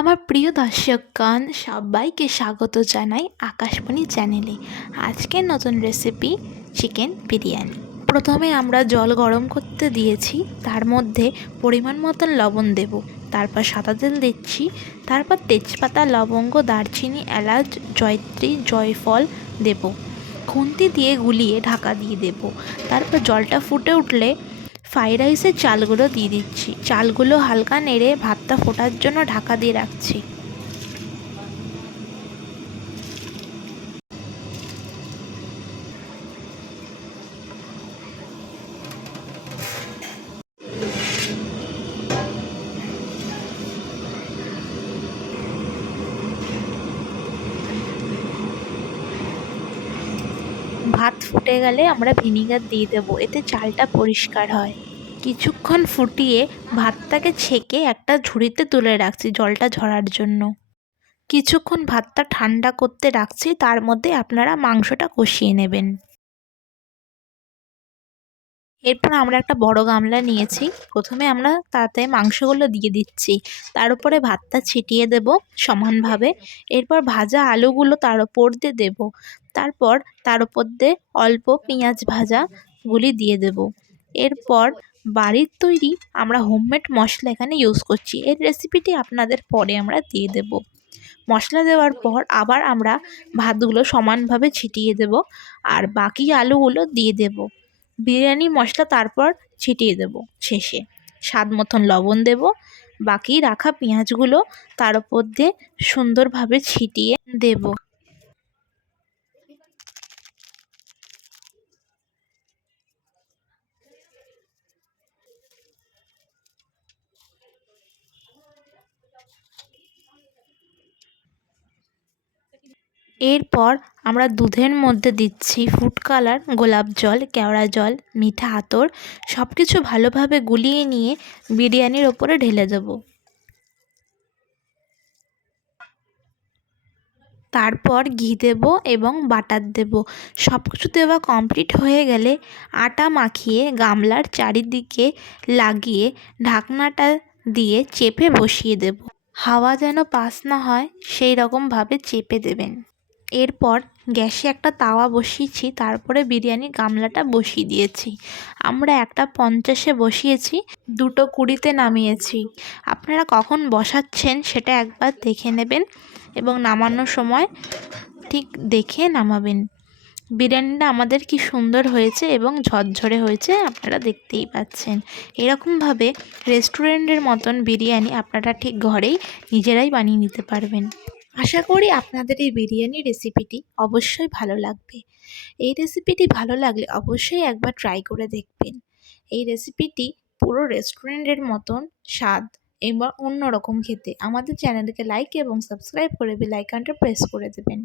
আমার প্রিয় দর্শকগণ, সবাইকে স্বাগত জানাই আকাশবাণী চ্যানেলে। আজকের নতুন রেসিপি চিকেন বিরিয়ানি। প্রথমে আমরা জল গরম করতে দিয়েছি, তার মধ্যে পরিমাণ মতন লবণ দেব। তারপর সাদা তেল দিচ্ছি, তারপর তেজপাতা, লবঙ্গ, দারচিনি, এলাচ, জয়ত্রী, জয়ফল দেব। খুন্তি দিয়ে গুলিয়ে ঢাকা দিয়ে দেব। তারপর জলটা ফুটে উঠলে ফ্রাইড রাইসের চালগুলো দিয়ে দিচ্ছি। চালগুলো হালকা নেড়ে ভাতটা ফোটার জন্য ঢাকা দিয়ে রাখছি। ভাত ফুটে গেলে আমরা ভিনিগার দিয়ে দেবো, এতে চালটা পরিষ্কার হয়। কিছুক্ষণ ফুটিয়ে ভাতটাকে ছেঁকে একটা ঝুড়িতে তুলে রাখছি জলটা ঝরার জন্য। কিছুক্ষণ ভাতটা ঠান্ডা করতে রাখছি, তার মধ্যে আপনারা মাংসটা কষিয়ে নেবেন। এরপর আমরা একটা বড় গামলা নিয়েছি। প্রথমে আমরা তাতে মাংসগুলো দিয়ে দিচ্ছি। তার উপরে ভাতটা ছিটিয়ে দেব সমানভাবে। এরপর ভাজা আলুগুলো তার ওপর দিয়ে দেবো। তারপর তার উপর দিয়ে অল্প পেঁয়াজ ভাজাগুলি দিয়ে দেব। এরপর বাড়ির তৈরি আমরা হোমমেড মশলা এখানে ইউজ করছি। এর রেসিপিটি আপনাদের পরে আমরা দিয়ে দেব। মশলা দেওয়ার পর আবার আমরা ভাতগুলো সমানভাবে ছিটিয়ে দেব। আর বাকি আলুগুলো দিয়ে দেব। বিরিয়ানি, মশলা তারপর ছিটিয়ে দেব শেষে। স্বাদ মতন লবণ দেব। বাকি রাখা পেঁয়াজগুলো তার উপর দিয়ে সুন্দরভাবে ছিটিয়ে দেব। এরপর আমরা দুধের মধ্যে দিচ্ছি ফুড কালার গোলাপ জল, কেওড়া জল, মিঠা আতর সব কিছু ভালোভাবে গুলিয়ে নিয়ে বিরিয়ানির ওপরে ঢেলে দেবো। তারপর ঘি দেব এবং বাটার দেব। সব কিছু দেওয়া কমপ্লিট হয়ে গেলে আটা মাখিয়ে গামলার চারিদিকে লাগিয়ে ঢাকনাটা দিয়ে চেপে বসিয়ে দেব। হাওয়া যেন পাস না হয় সেই রকমভাবে চেপে দেবেন। এরপর গ্যাসে একটা তাওয়া বসিয়েছি, তারপরে বিরিয়ানির গামলাটা বসিয়ে দিয়েছি। আমরা একটা পঞ্চাশে বসিয়েছি, দুটো কুড়িতে নামিয়েছি। আপনারা কখন বসাচ্ছেন সেটা একবার দেখে নেবেন এবং নামানোর সময় ঠিক দেখে নামাবেন। বিরিয়ানিটা আমাদের কি সুন্দর হয়েছে এবং ঝরঝরে হয়েছে আপনারা দেখতেই পাচ্ছেন। এরকমভাবে রেস্টুরেন্টের মতন বিরিয়ানি আপনারা ঠিক ঘরেই নিজেরাই বানিয়ে নিতে পারবেন। আশা করি আপনাদের এই বিরিয়ানি রেসিপিটি অবশ্যই ভালো লাগবে। এই রেসিপিটি ভালো লাগলে অবশ্যই একবার ট্রাই করে দেখবেন। এই রেসিপিটি পুরো রেস্টুরেন্টের মতন স্বাদ এবং অন্যরকম খেতে। আমাদের চ্যানেলকে লাইক এবং সাবস্ক্রাইব করে বেলাইকানটা প্রেস করে দেবেন।